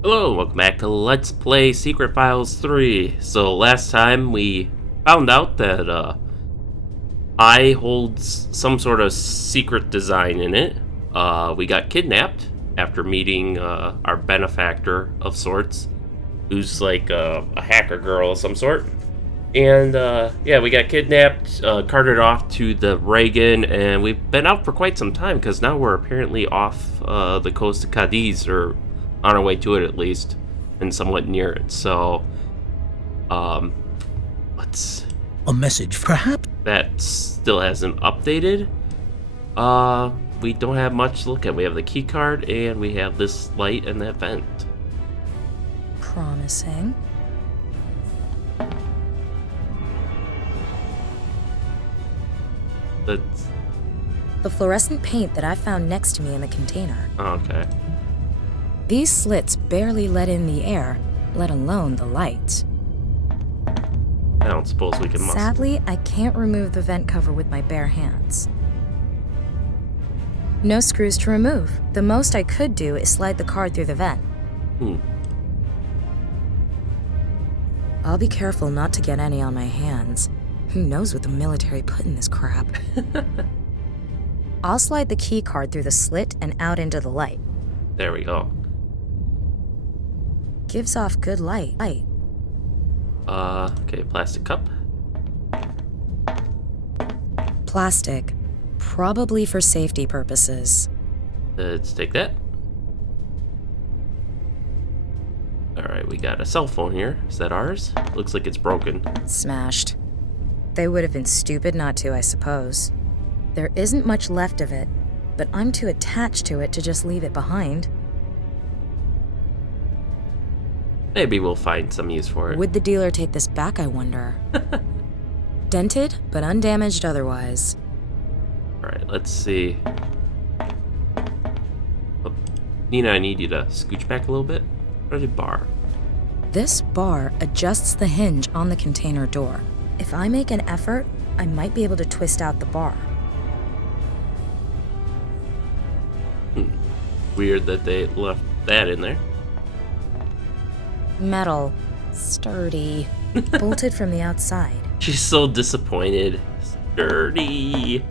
Hello, welcome back to Let's Play Secret Files 3. So last time we found out that I holds some sort of secret design in it. We got kidnapped after meeting our benefactor of sorts, who's like a hacker girl of some sort. And yeah, we got kidnapped, carted off to the Reagan, and we've been out for quite some time because now we're apparently off the coast of Cadiz, or on our way to it at least, and somewhat near it. So, let's... A message, perhaps? That still hasn't updated. We don't have much to look at. We have the key card, and we have this light and that vent. Promising. That's... The fluorescent paint that I found next to me in the container. Oh, okay. These slits barely let in the air, let alone the light. I don't suppose we can muscle. Sadly, I can't remove the vent cover with my bare hands. No screws to remove. The most I could do is slide the card through the vent. I'll be careful not to get any on my hands. Who knows what the military put in this crap? I'll slide the key card through the slit and out into the light. There we go. Gives off good light. Okay, plastic cup. Plastic. Probably for safety purposes. Let's take that. Alright, we got a cell phone here. Is that ours? Looks like it's broken. Smashed. They would have been stupid not to, I suppose. There isn't much left of it, but I'm too attached to it to just leave it behind. Maybe we'll find some use for it. Would the dealer take this back, I wonder? Dented, but undamaged otherwise. Alright, let's see. Oh, Nina, I need you to scooch back a little bit. Where's the bar? This bar adjusts the hinge on the container door. If I make an effort, I might be able to twist out the bar. Weird that they left that in there. Metal. Sturdy. Bolted from the outside. She's so disappointed. Sturdy.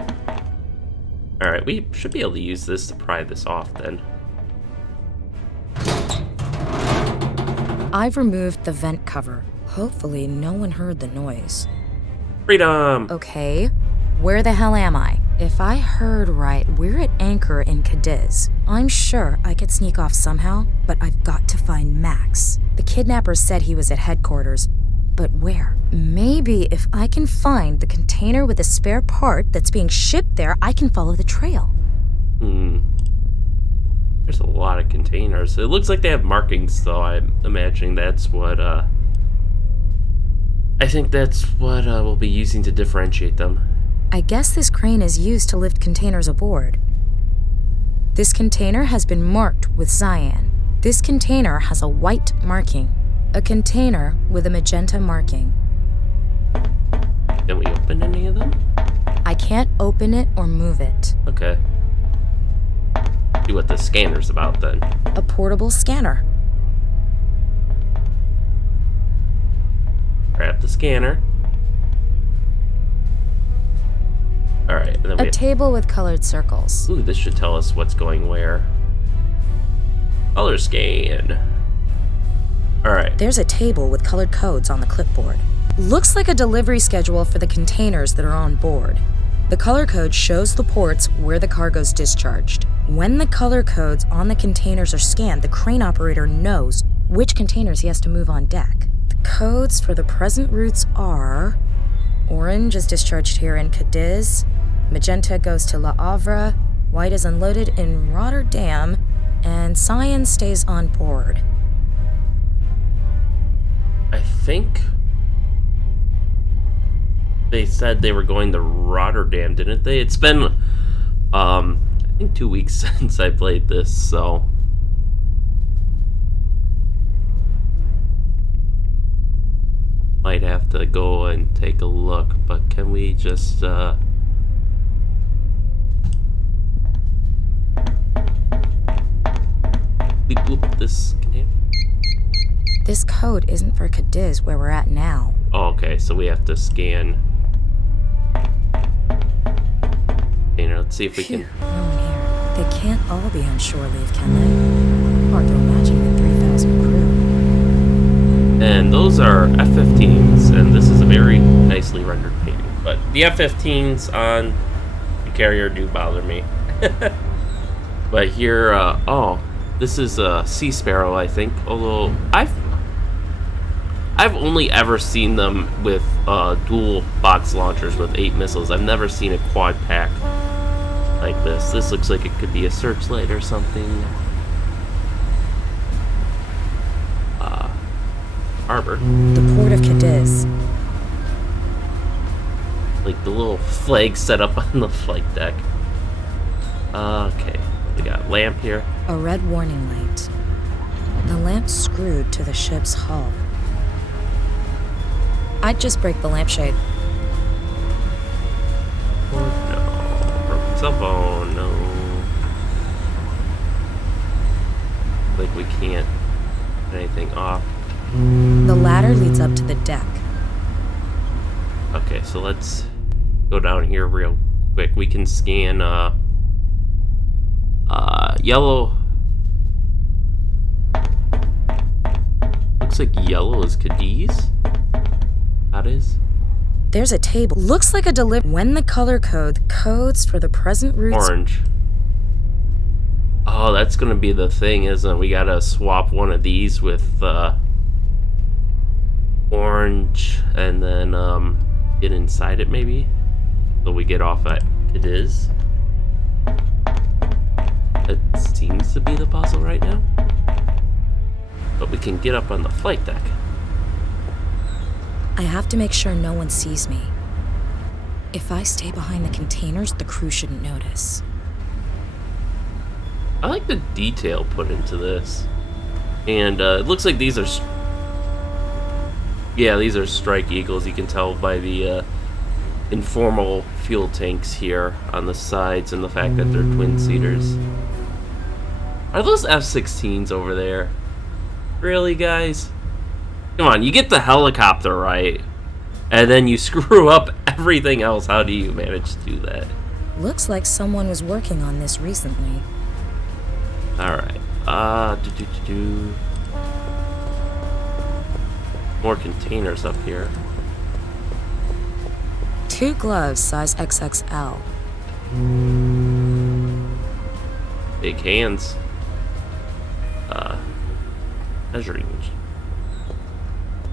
Alright, we should be able to use this to pry this off then. I've removed the vent cover. Hopefully no one heard the noise. Freedom! Okay, where the hell am I? If I heard right, we're at anchor in Cadiz. I'm sure I could sneak off somehow, but I've got to find Max. The kidnapper said he was at headquarters, but where? Maybe if I can find the container with a spare part that's being shipped there, I can follow the trail. There's a lot of containers. It looks like they have markings, though. I'm imagining that's what, I think that's what we'll be using to differentiate them. I guess this crane is used to lift containers aboard. This container has been marked with cyan. This container has a white marking. A container with a magenta marking. Can we open any of them? I can't open it or move it. Okay. See what the scanner's about then. A portable scanner. Grab the scanner. Alright, and then A table with colored circles. Ooh, this should tell us what's going where. Color scan. Alright. There's a table with colored codes on the clipboard. Looks like a delivery schedule for the containers that are on board. The color code shows the ports where the cargo's discharged. When the color codes on the containers are scanned, the crane operator knows which containers he has to move on deck. The codes for the present routes are... Orange is discharged here in Cadiz, magenta goes to La Havre, white is unloaded in Rotterdam, and cyan stays on board. I think they said they were going to Rotterdam, didn't they? It's been, I think 2 weeks since I played this, so... Might have to go and take a look, but can we just, bloop, bloop, this container? this code isn't for Cadiz where we're at now. Oh, okay, so we have to scan. You know, let's see if we Phew, can. no one here. They can't all be on shore leave, can they? Hard to imagine with 3,000 crew. And those are F-15s, and this is a very nicely rendered painting. But the F-15s on the carrier do bother me. But here, oh, this is a Sea Sparrow, I think. Although I've only ever seen them with dual box launchers with 8 missiles. I've never seen a quad pack like this. This looks like it could be a searchlight or something. Harbor. The port of Cadiz. Like the little flag set up on the flight deck. Okay, we got lamp here. A red warning light. The lamp's screwed to the ship's hull. I'd just break the lampshade. No, broken cell phone, no. Like we can't get anything off. The ladder leads up to the deck. Okay, so let's go down here real quick. We can scan yellow. Looks like yellow is Cadiz. That is There's a table. Looks like a when the color code codes for the present routes. orange. Oh, that's gonna be the thing, isn't it? We gotta swap one of these with orange and then get inside it maybe. So we get off at Cadiz. It seems to be the puzzle right now. But we can get up on the flight deck. I have to make sure no one sees me. If I stay behind the containers, the crew shouldn't notice. I like the detail put into this. And it looks like these are... Yeah, these are Strike Eagles. You can tell by the informal fuel tanks here on the sides and the fact that they're twin-seaters. Are those F-16s over there? Really, guys? Come on, you get the helicopter right, and then you screw up everything else. How do you manage to do that? Looks like someone was working on this recently. Alright. More containers up here. 2 gloves size XXL. Big hands. Measuring.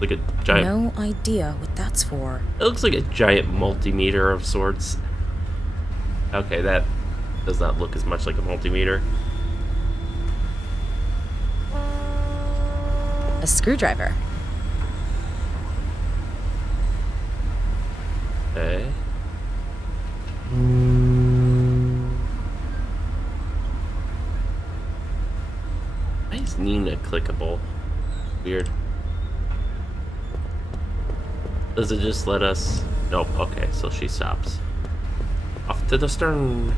Like a giant... No idea what that's for. It looks like a giant multimeter of sorts. Okay, that does not look as much like a multimeter. A screwdriver. Okay. Why is Nina clickable? Weird. Does it just let us... Nope, okay, so she stops. Off to the stern.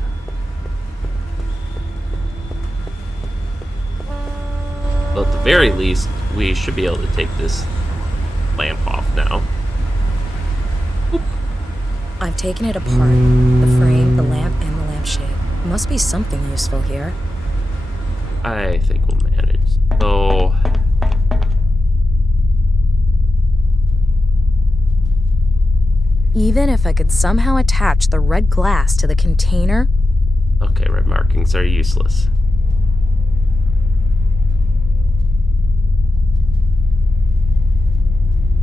Well, at the very least, we should be able to take this lamp off now. Oop. I've taken it apart. The frame, the lamp, and the lampshade. Must be something useful here. I think we'll manage. So... Even if I could somehow attach the red glass to the container... Okay, red markings are useless.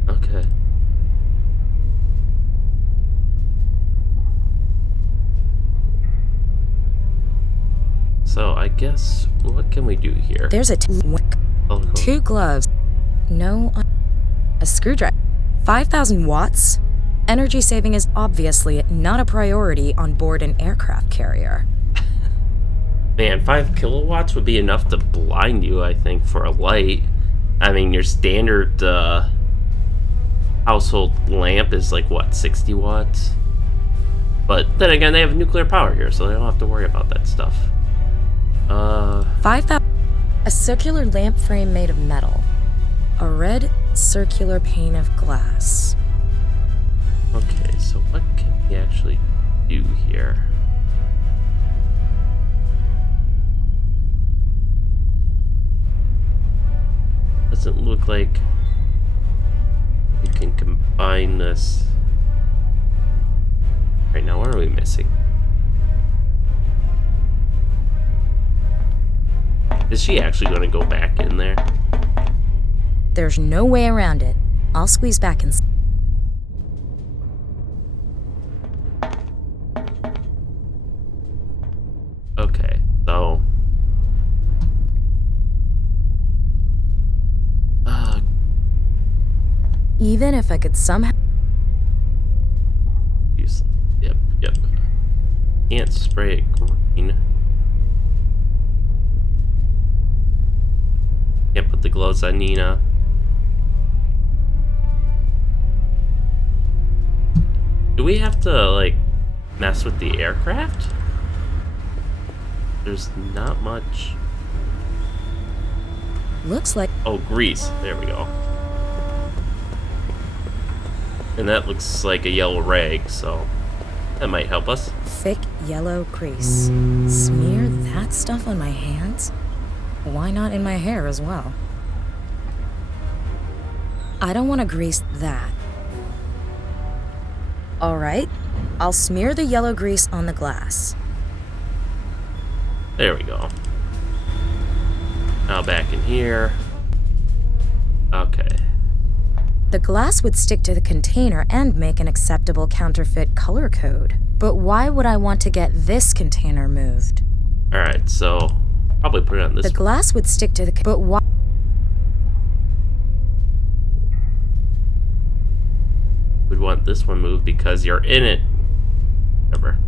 Okay. So, I guess, what can we do here? There's a 2 gloves. No... A screwdriver. 5,000 watts? Energy saving is obviously not a priority on board an aircraft carrier. Man, 5 kilowatts would be enough to blind you, I think, for a light. I mean, your standard household lamp is like, what, 60 watts? But then again, they have nuclear power here, so they don't have to worry about that stuff. 5,000. A circular lamp frame made of metal. A red circular pane of glass. Okay, so what can we actually do here? Doesn't look like we can combine this. Right now, what are we missing? Is she actually going to go back in there? There's no way around it. I'll squeeze back and... Okay, so... Even if I could somehow... Yep. Can't spray it green. Can't put the gloves on Nina. Do we have to, like, mess with the aircraft? There's not much. Looks like... Oh, grease. There we go. And that looks like a yellow rag, so that might help us. Thick yellow grease. Smear that stuff on my hands? Why not in my hair as well? I don't want to grease that. Alright, I'll smear the yellow grease on the glass. There we go. Now back in here. Okay. The glass would stick to the container and make an acceptable counterfeit color code. But why would I want to get this container moved? Alright, so probably put it on this The one. glass would stick to the... But why... We'd want this one moved because you're in it. Whatever.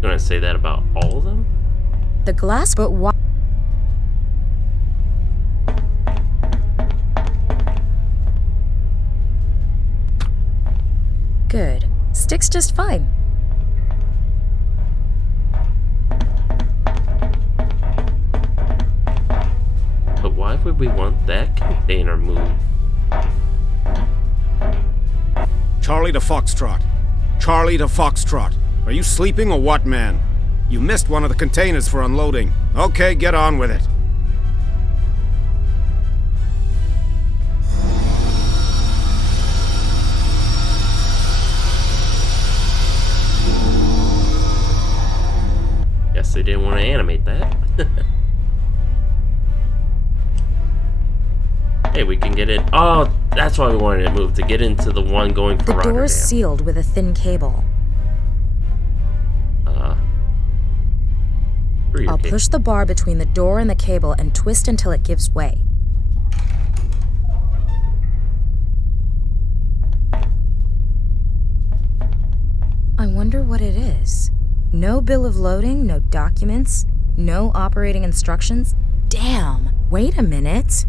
Gonna say that about all of them? The glass... But why... Good. Sticks just fine. But why would we want that container moved? Charlie to Foxtrot. Charlie to Foxtrot. Are you sleeping or what, man? You missed one of the containers for unloading. Okay, get on with it. Guess they didn't want to animate that. Hey, we can get it. Oh, that's why we wanted it moved, to get into the one going for The Rotterdam. door's sealed with a thin cable. I'll push the bar between the door and the cable and twist until it gives way. I wonder what it is. No bill of loading, no documents, no operating instructions. Damn! Wait a minute.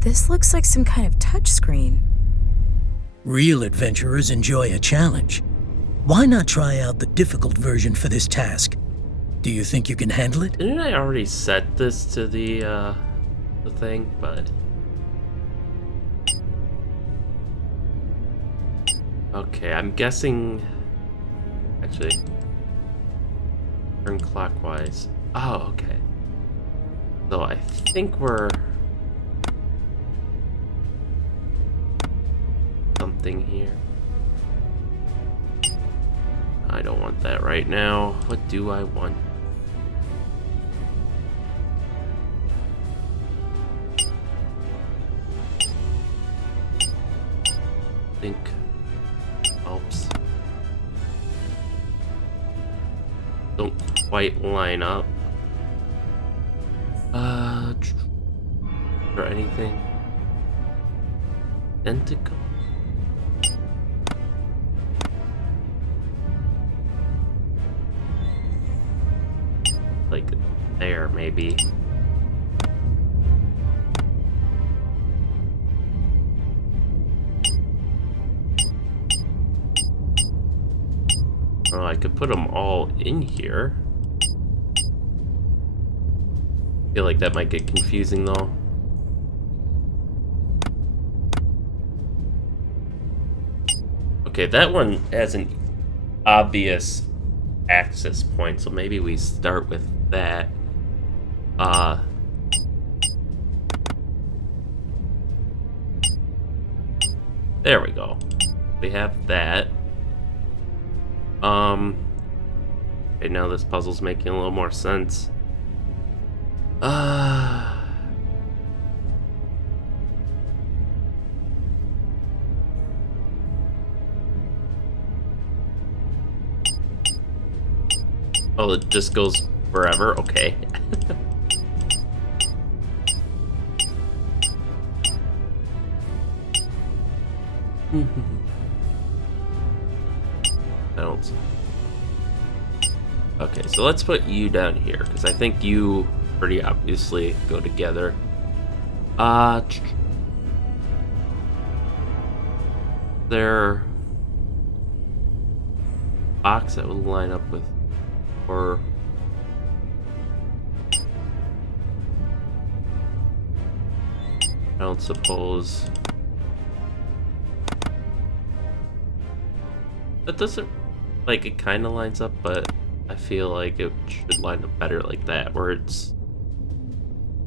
This looks like some kind of touchscreen. Real adventurers enjoy a challenge. Why not try out the difficult version for this task? Do you think you can handle it? Didn't I already set this to the thing? But okay, I'm guessing. Actually, turn clockwise. Oh, okay. So I think we're something here. I don't want that right now. What do I want? I think helps. Don't quite line up. Or anything identical. Like there, maybe. Oh, I could put them all in here. feel like that might get confusing though. Okay, that one has an obvious access point, so maybe we start with that. There we go. We have that. Okay, now this puzzle's making a little more sense. Oh, it just goes forever? Okay. I don't... Okay, so let's put you down here, because I think you pretty obviously go together. There... box that would line up with... or... I don't suppose... That doesn't... like, it kind of lines up, but I feel like it should line up better like that, where it's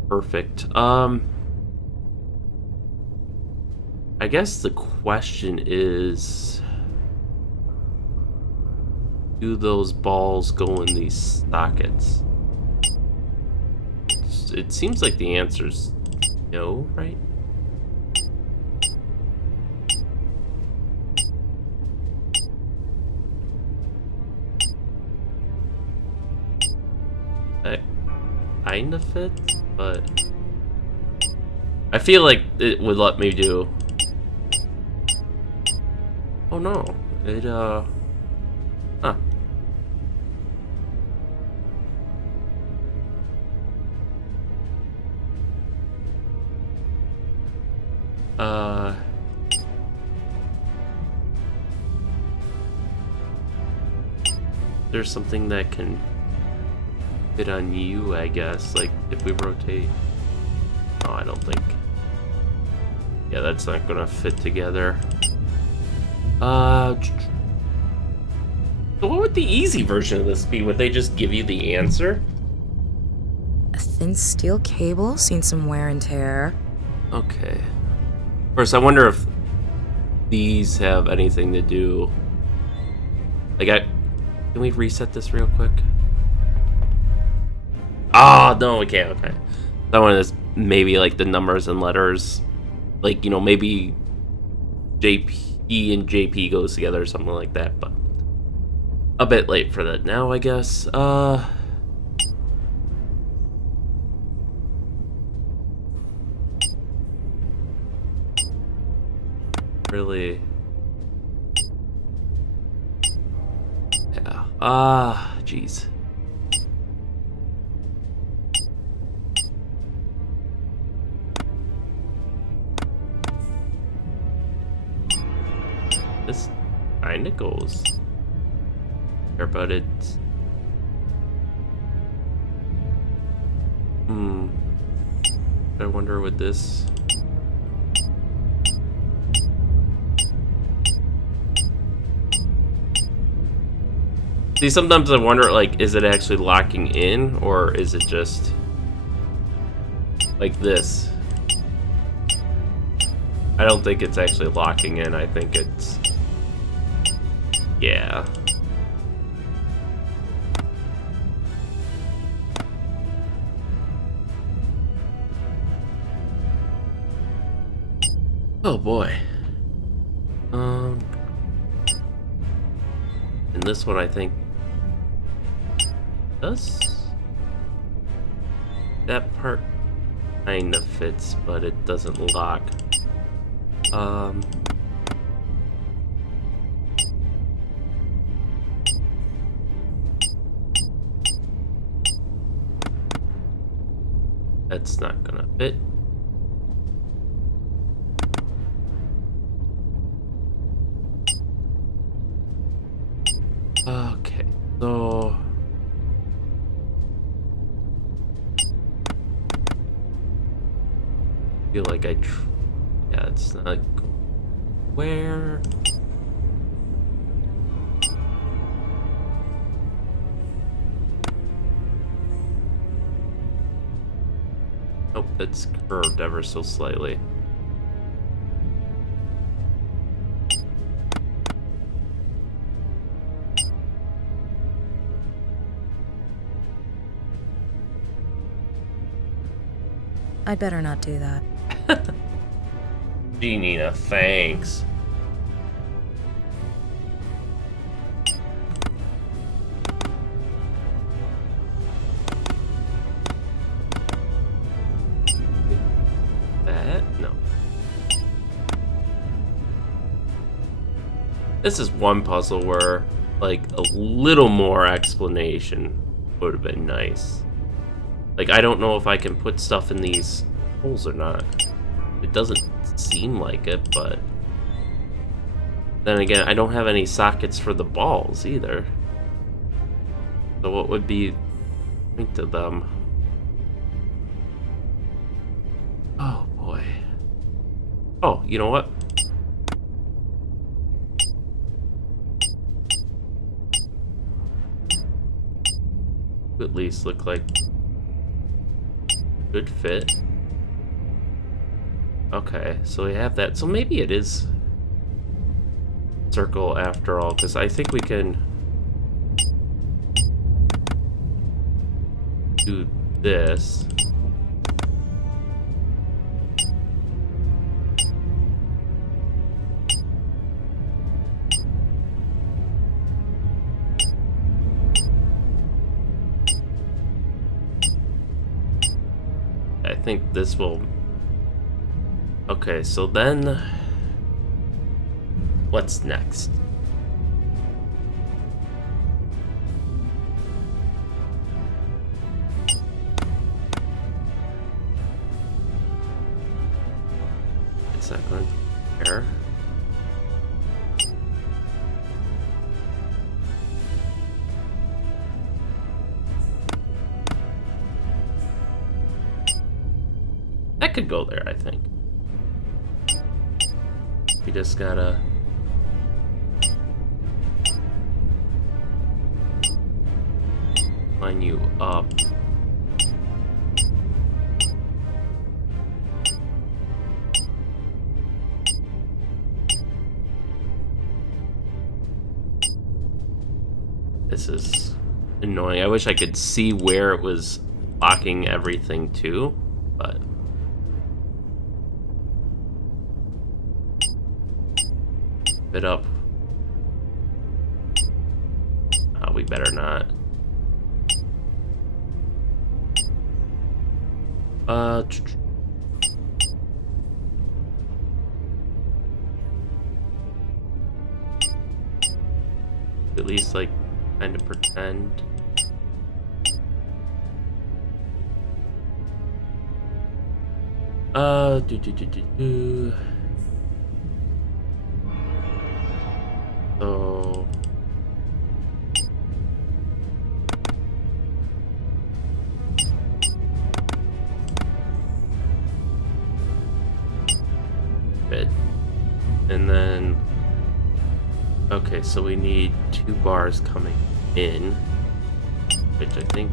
perfect. I guess the question is, do those balls go in these sockets? It seems like the answer's no, right? That kind of fits, but I feel like it would let me do... Oh no, it huh. There's something that can fit on you, I guess, like if we rotate. Oh, I don't think. Yeah, that's not gonna fit together. So what would the easy version of this be? Would they just give you the answer? A thin steel cable, seen some wear and tear. Okay. First, I wonder if these have anything to do... Like, can we reset this real quick? Oh, no, we can't. Okay. That one is maybe like the numbers and letters. Like, you know, maybe JP and JP goes together or something like that, but a bit late for that now, I guess. Really? Yeah. Jeez. This kinda goes there, but it's... I wonder what this... See, sometimes I wonder, like, is it actually locking in, or is it just like this? I don't think it's actually locking in. I think it's... Yeah. Oh boy. And this one I think does. That part kind of fits, but it doesn't lock. That's not gonna fit. Okay, so feel like yeah, it's not where. Oh, it's curved ever so slightly. I'd better not do that. Gee, Nina, thanks. That? No. This is one puzzle where, like, a little more explanation would have been nice. Like, I don't know if I can put stuff in these holes or not. It doesn't seem like it, but... Then again, I don't have any sockets for the balls, either. So what would be the point of them? Oh, boy. Oh, you know what? At least look like... good fit. Okay, so we have that. So maybe it is circle after all, because I think we can do this. I think this will... Okay, so then... what's next? It's not going there. That could go there, I think. We just gotta... line you up. This is annoying. I wish I could see where it was locking everything to, but... it up. We better not. At least, like, kind of pretend. So... bit. And then... okay, so we need 2 bars coming in, which I think...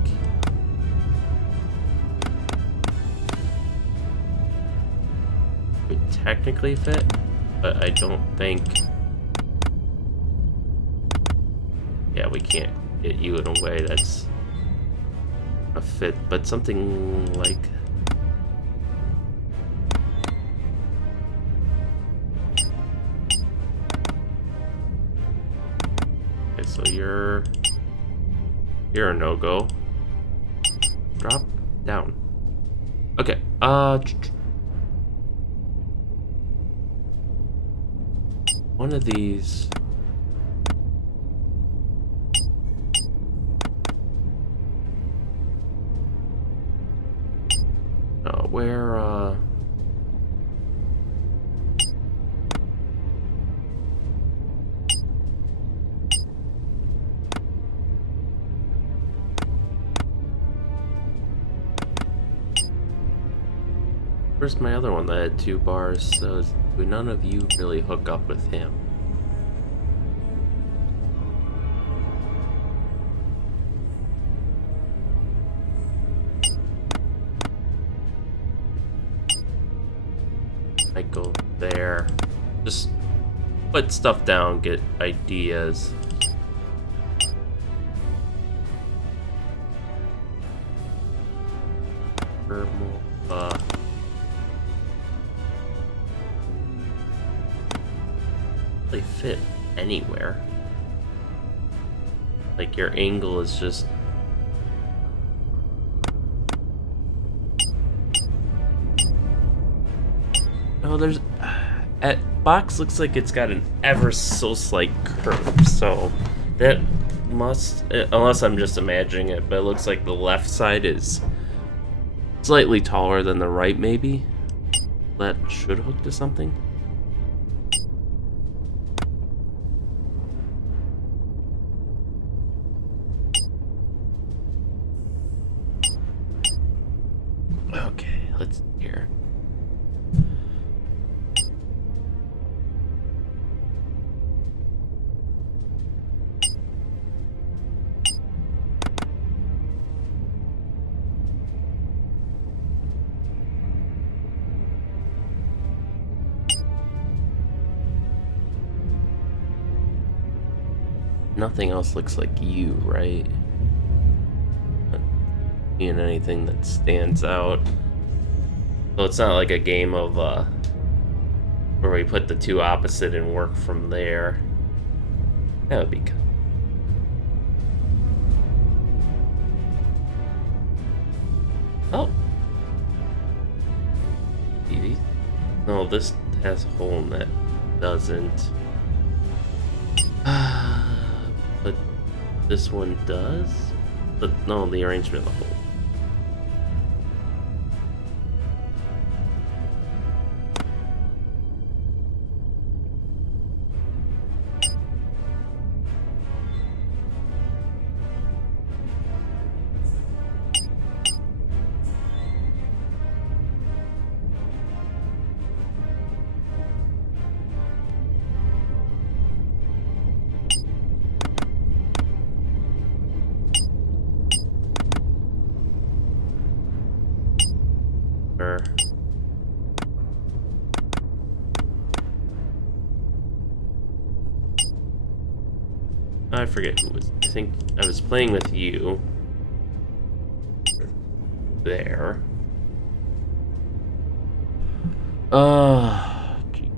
would technically fit, but I don't think... yeah, we can't get you in a way that's a fit, but something like... okay, so you're a no-go. Drop down. Okay, one of these... where, Where's my other one that had 2 bars? So do none of you really hook up with him? I go there. Just put stuff down, get ideas. They fit anywhere. Like your angle is just oh, there's at box looks like it's got an ever so slight curve, so that must, unless I'm just imagining it, but it looks like the left side is slightly taller than the right, maybe. That should hook to something. Okay, let's hear. Nothing else looks like you, right? Not seeing anything that stands out. So it's not like a game of where we put the 2 opposite and work from there. That would be good. Oh. Easy. No, this has a hole in that doesn't. But this one does? But no, the arrangement of the hole. I forget who was. I think I was playing with you. There. Gee.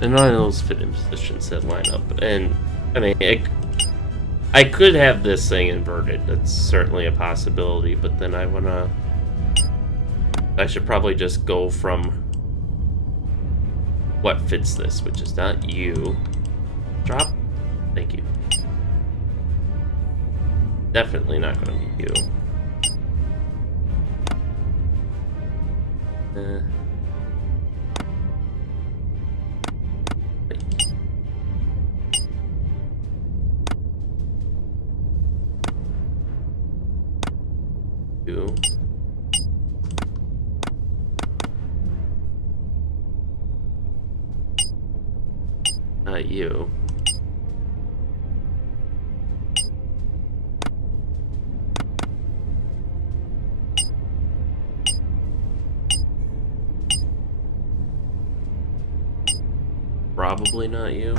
And none of those fit in positions that line up. And, I mean, I could have this thing inverted. That's certainly a possibility. But then I should probably just go from what fits this, which is not you. Drop. Thank you. Definitely not going to be you. You. Not you. Probably not you.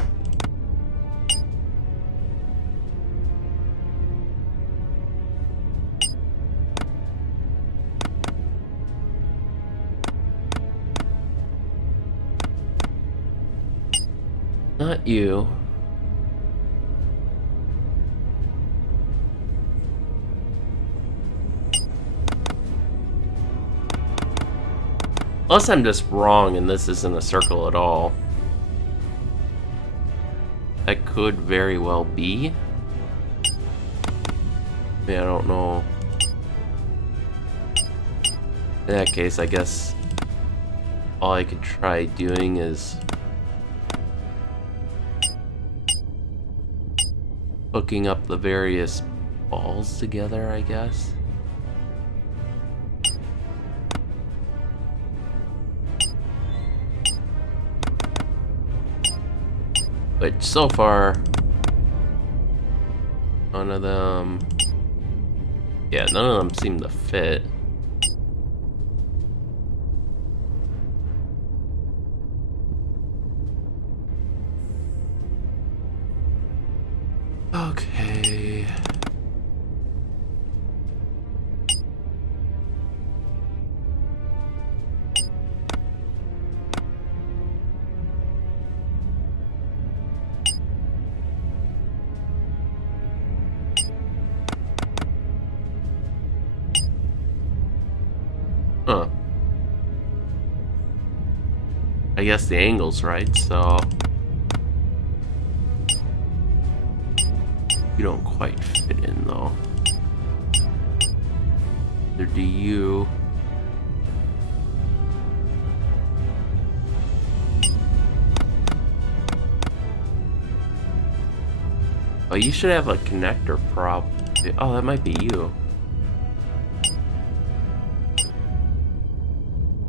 Not you. Unless I'm just wrong and this isn't a circle at all. That could very well be. I mean, I don't know. In that case, I guess all I could try doing is hooking up the various balls together, I guess. But so far, none of them... Yeah, none of them seem to fit. Okay. Huh. I guess the angle's right, so... You don't quite fit in, though. Neither do you. Oh, you should have a connector prop. Oh, that might be you.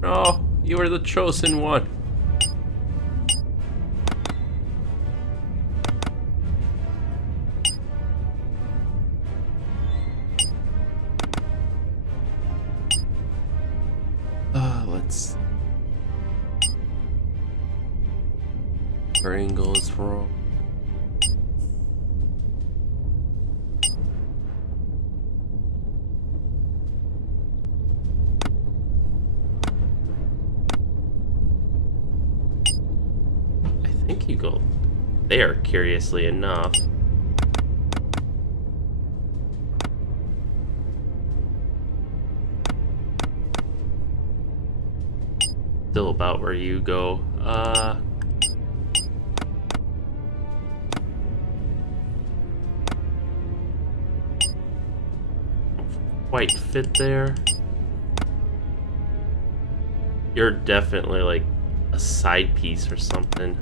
No, you were the chosen one. Let's... Our angle is wrong. I think you go there, curiously enough. Still about where you go. Quite fit there. You're definitely like a side piece or something.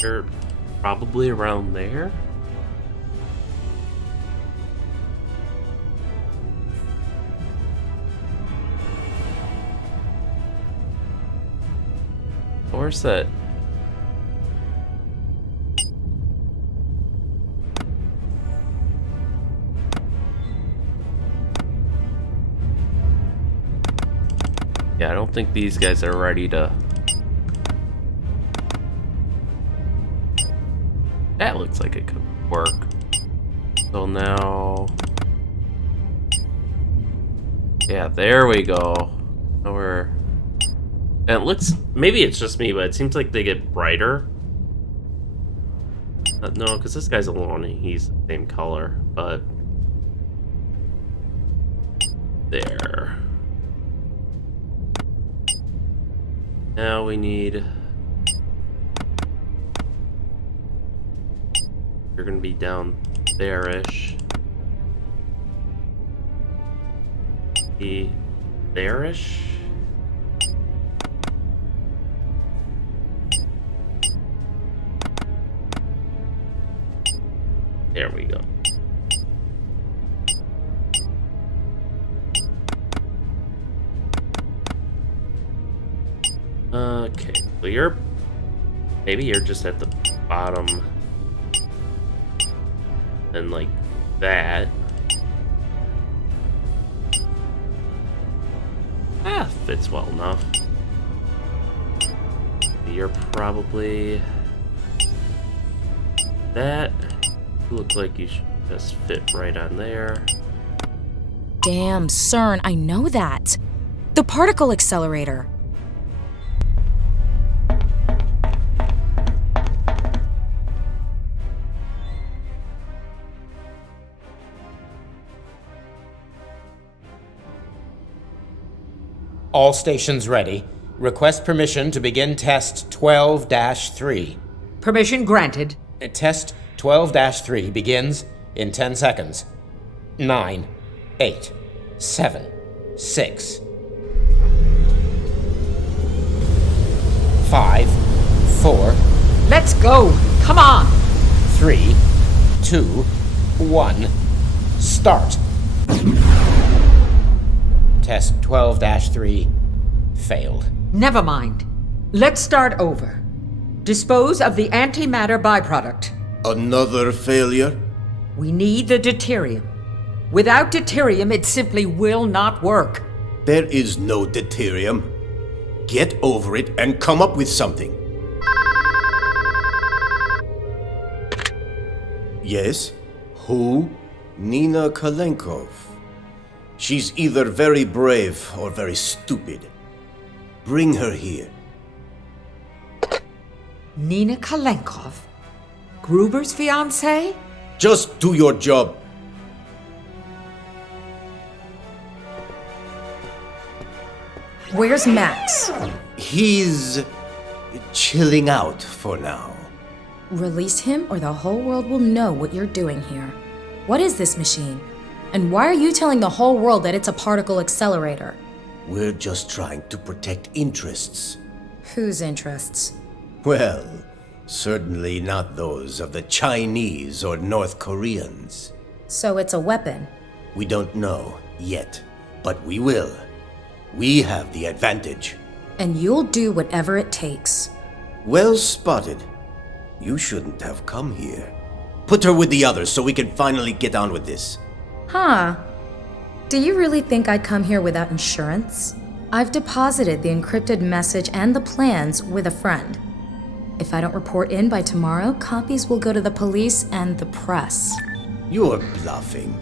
You're probably around there. Where's that? Yeah, I don't think these guys are ready to... That looks like it could work. So now... Yeah, there we go. Now we're... And it looks... Maybe it's just me, but it seems like they get brighter. No, because this guy's alone and he's the same color, but... There. Now we need... You're gonna be down there-ish. There-ish? There we go. Okay, well you're... Maybe you're just at the bottom. And like that. Ah, fits well enough. You're probably... That. You look like you should just fit right on there. Damn, CERN, I know that. The particle accelerator. All stations ready. Request permission to begin test 12-3. Permission granted. Test 12-3 begins in 10 seconds. 9, 8, 7, 6, 5, 4, Let's go. Come on. 3, 2, 1. Start. Test 12-3 failed. Never mind. Let's start over. Dispose of the antimatter byproduct. Another failure? We need the deuterium. Without deuterium, it simply will not work. There is no deuterium. Get over it and come up with something. Yes? Who? Nina Kalenkov. She's either very brave or very stupid. Bring her here. Nina Kalenkov? Gruber's fiancée? Just do your job. Where's Max? He's chilling out for now. Release him or the whole world will know what you're doing here. What is this machine? And why are you telling the whole world that it's a particle accelerator? We're just trying to protect interests. Whose interests? Well, certainly not those of the Chinese or North Koreans. So it's a weapon. We don't know yet, but we will. We have the advantage. And you'll do whatever it takes. Well spotted. You shouldn't have come here. Put her with the others so we can finally get on with this. Huh. Do you really think I'd come here without insurance? I've deposited the encrypted message and the plans with a friend. If I don't report in by tomorrow, copies will go to the police and the press. You're bluffing.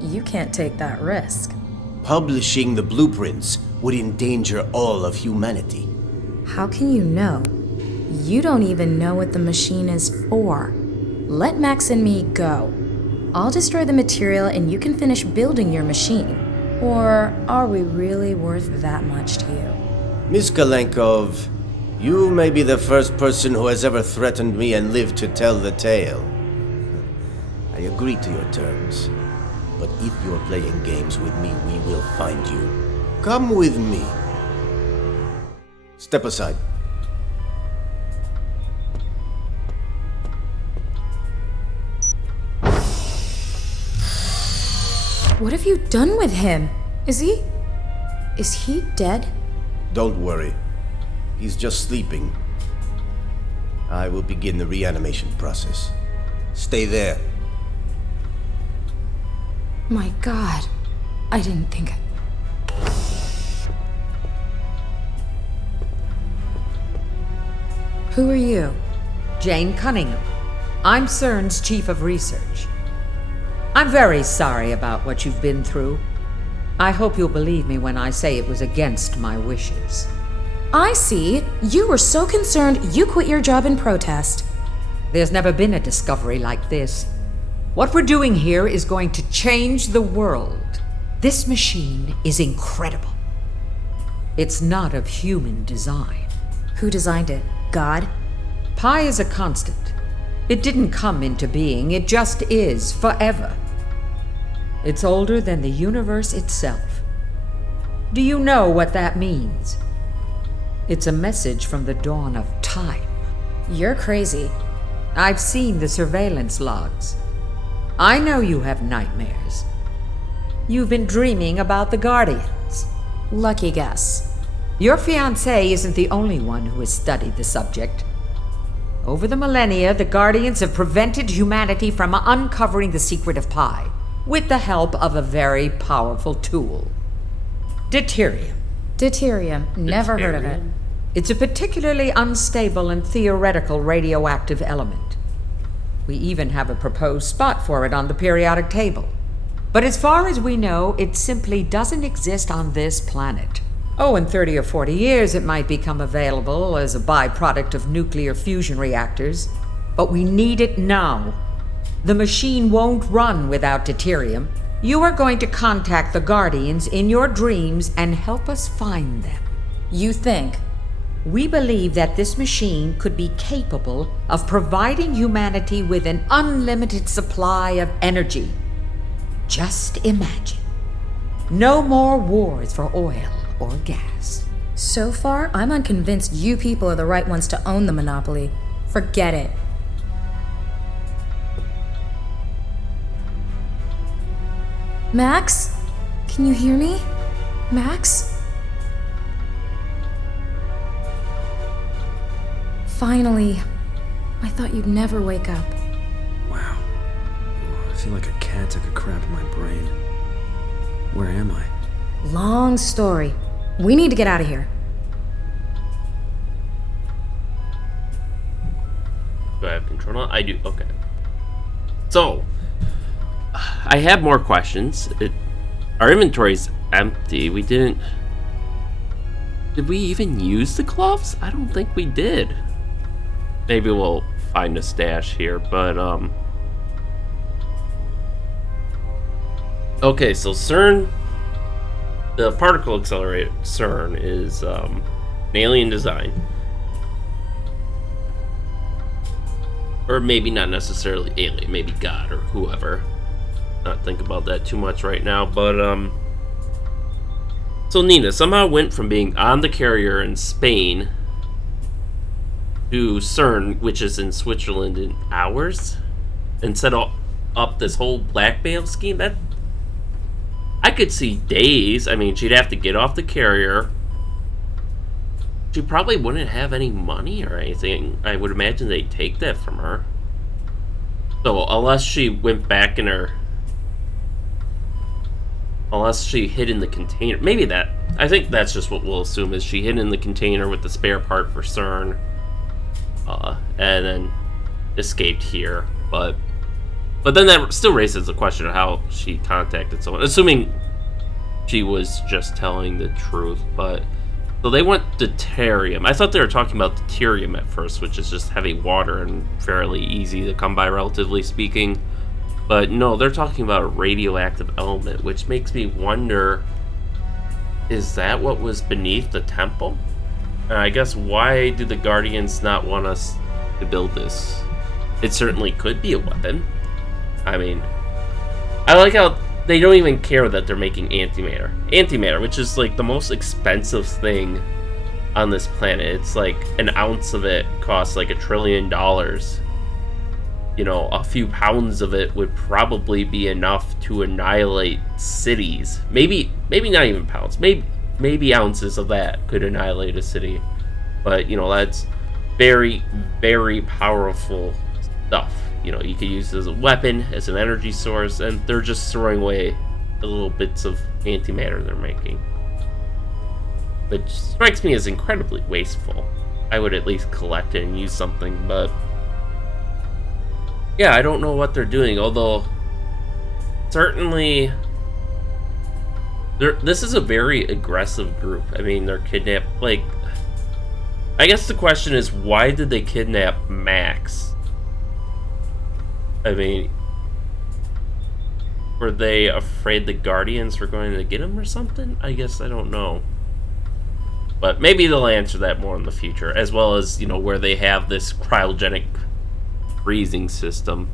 You can't take that risk. Publishing the blueprints would endanger all of humanity. How can you know? You don't even know what the machine is for. Let Max and me go. I'll destroy the material and you can finish building your machine. Or are we really worth that much to you? Miss Kalenkov, you may be the first person who has ever threatened me and lived to tell the tale. I agree to your terms. But if you're playing games with me, we will find you. Come with me. Step aside. What have you done with him? Is he dead? Don't worry. He's just sleeping. I will begin the reanimation process. Stay there. My God, I didn't think. Who are you? Jane Cunningham. I'm CERN's chief of research. I'm very sorry about what you've been through. I hope you'll believe me when I say it was against my wishes. I see. You were so concerned you quit your job in protest. There's never been a discovery like this. What we're doing here is going to change the world. This machine is incredible. It's not of human design. Who designed it? God? Pi is a constant. It didn't come into being, it just is forever. It's older than the universe itself. Do you know what that means? It's a message from the dawn of time. You're crazy. I've seen the surveillance logs. I know you have nightmares. You've been dreaming about the Guardians. Lucky guess. Your fiancé isn't the only one who has studied the subject. Over the millennia, the Guardians have prevented humanity from uncovering the secret of Pi, with the help of a very powerful tool. Deuterium. Deuterium. Never heard of it. It's a particularly unstable and theoretical radioactive element. We even have a proposed spot for it on the periodic table. But as far as we know, it simply doesn't exist on this planet. Oh, in 30 or 40 years, it might become available as a byproduct of nuclear fusion reactors. But we need it now. The machine won't run without deuterium. You are going to contact the Guardians in your dreams and help us find them. You think? We believe that this machine could be capable of providing humanity with an unlimited supply of energy. Just imagine. No more wars for oil or gas. So far, I'm unconvinced you people are the right ones to own the monopoly. Forget it. Max? Can you hear me? Max? Finally. I thought you'd never wake up. Wow. I feel like a cat took a crap in my brain. Where am I? Long story. We need to get out of here. Do I have control now? I do. Okay. So, I have more questions. Our inventory's empty. We didn't... Did we even use the gloves? I don't think we did. Maybe we'll find a stash here, but, Okay, so CERN... The particle accelerator, CERN, is, an alien design. Or maybe not necessarily alien, maybe God or whoever. Not think about that too much right now, but so Nina somehow went from being on the carrier in Spain to CERN, which is in Switzerland, in hours, and set up this whole blackmail scheme. That I could see days. I mean, she'd have to get off the carrier. She probably wouldn't have any money or anything. I would imagine they'd take that from her. So unless she went back in her... Unless she hid in the container. Maybe that... I think that's just what we'll assume, is she hid in the container with the spare part for CERN. And then escaped here. But then that still raises the question of how she contacted someone. Assuming she was just telling the truth, but... So they went deuterium. I thought they were talking about deuterium at first, which is just heavy water and fairly easy to come by, relatively speaking. But no, they're talking about a radioactive element, which makes me wonder, is that what was beneath the temple? And I guess why do the Guardians not want us to build this? It certainly could be a weapon. I mean, I like how they don't even care that they're making antimatter. Antimatter, which is like the most expensive thing on this planet. It's like an ounce of it costs like $1 trillion. You know, a few pounds of it would probably be enough to annihilate cities. Maybe not even pounds. Maybe ounces of that could annihilate a city. But, you know, that's very, very powerful stuff. You know, you could use it as a weapon, as an energy source, and they're just throwing away the little bits of antimatter they're making. Which strikes me as incredibly wasteful. I would at least collect it and use something, but... Yeah, I don't know what they're doing, although... Certainly... This is a very aggressive group. I mean, they're kidnapped, like... I guess the question is, why did they kidnap Max? I mean, were they afraid the Guardians were going to get him or something? I guess I don't know. But maybe they'll answer that more in the future, as well as, you know, where they have this cryogenic freezing system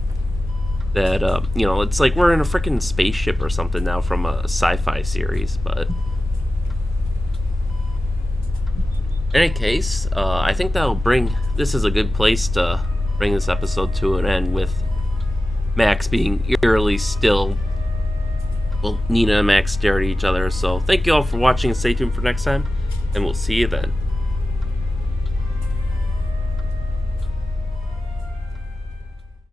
that, you know, it's like we're in a freaking spaceship or something now from a sci-fi series, but... In any case, I think that'll bring... This is a good place to bring this episode to an end with Max being eerily still. Well, Nina and Max stare at each other, so thank you all for watching and stay tuned for next time, and we'll see you then.